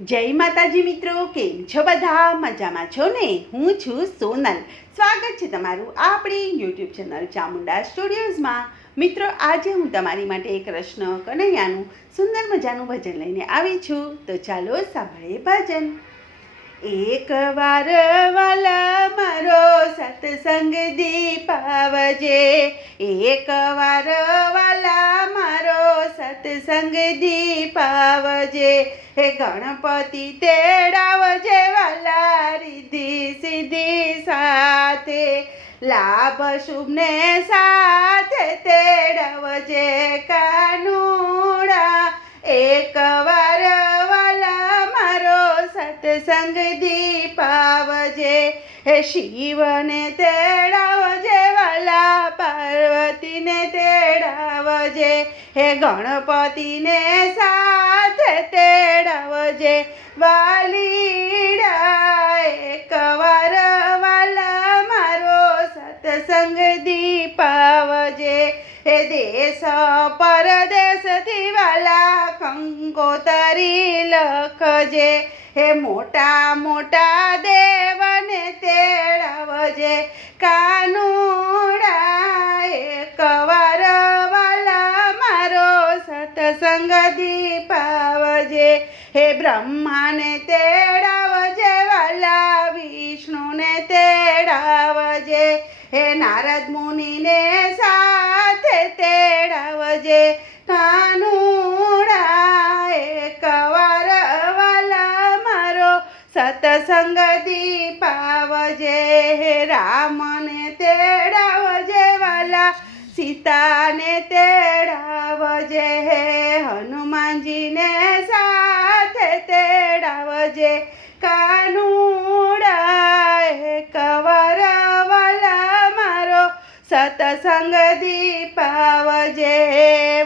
જય માતાજી મિત્રો, કેમ છો બધા? મજામાં છો ને? હું છું સોનલ. સ્વાગત છે તમારું આપણી યુટ્યુબ ચેનલ ચામુંડા સ્ટુડિયોઝમાં. મિત્રો, આજે હું તમારી માટે એક કૃષ્ણ કનૈયાનું સુંદર મજાનું ભજન લઈને આવી છું. તો ચાલો સાંભળીએ ભજન. એકવાર વાલા મારો સત્સંગ દીપાવજે, એકવાર વાલા મારો સત્સંગ દીપાવજે, હે ગણપતિ તેડાવજે વાલા રિદ્ધિ સિદ્ધિ સાથે, લાભ શુભને સાથે તેડાવજે કાનુડા, એકવાર સત્સંગ દીપાવજે, હે શિવને તેડાવજે વાલા પાર્વતીને તેડાવજે, હે ગણપતિને સાથે તેડાવજે વાલીડા, એકવાર વાલા મારો સત્સંગ દીપાવજે, હે દેશ પરદેશથી વાલા કંકોતરી લખજે, હે મોટા મોટા દેવને તેડાવજે કાનુડા, એકવાર વાલા મારો સત્સંગ દીપાવજે, હે બ્રહ્માને તેડાવજે વાલા વિષ્ણુને તેડાવજે, હે નારદ મુનિને સાથે તેડાવજે કાનુડા, એકવાર સત્સંગ દીપાવજે, હે રામને તેડાવજે વાલા સીતાને તેડાવજે, હે હનુમાનજીને સાથે તેડાવજે કાનુડા, એકવાર વાલા મારો સત્સંગ દીપાવજે,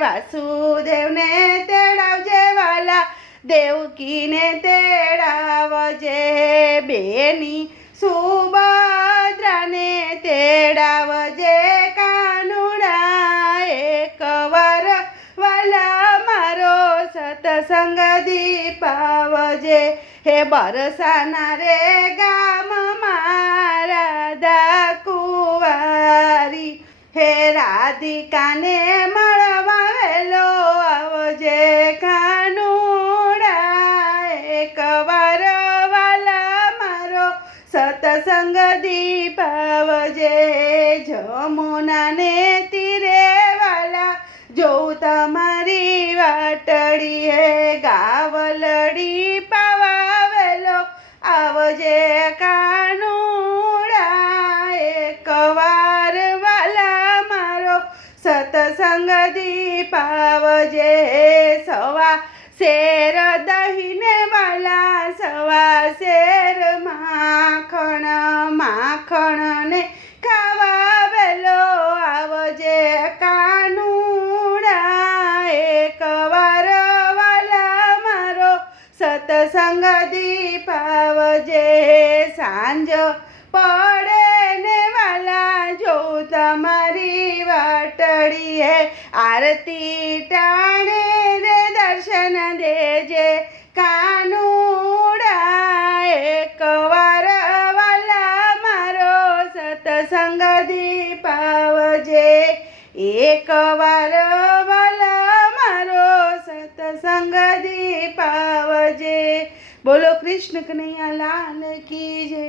વાસુદેવને તેડાવજે વાલા દેવકીને તેડાવજે, બેની સુભદ્રાને તેડાવજે કાનુડા, એકવાર વાલા મારો સત્સંગ દીપાવજે, હે બરસાના રે ગામ મારા દાકુવારી, હે રાધિકાને મળવા વેલો આવજે કાનુડા, એકવાર વાલા મારો સત્સંગ દીપાવજે, જમુનાને તીરે વાલા જોઉં તમારી વાટડી, હે ગાવલડી પાવાવેલો આવજે કાનુડા, એકવાર વાલા મારો સત્સંગ દીપાવજે, સવા શેર દહીંને વાલા સવા શેર માખણ, માખણને ખાવા વેલો આવજે કાનુડા, એકવાર વાલા મારો સત્સંગ દીપાવજે, સાંજ પડે ને વાલા જોઉં તમારી વાટડી, હે આરતી ટાણે રે દર્શન દેજે કાનુડા, એકવાર વાલા મારો સત્સંગ દીપાવજે, એકવાર વાલા મારો સત્સંગ દીપાવજે. બોલો કૃષ્ણ કનૈયા લાલ કી જય.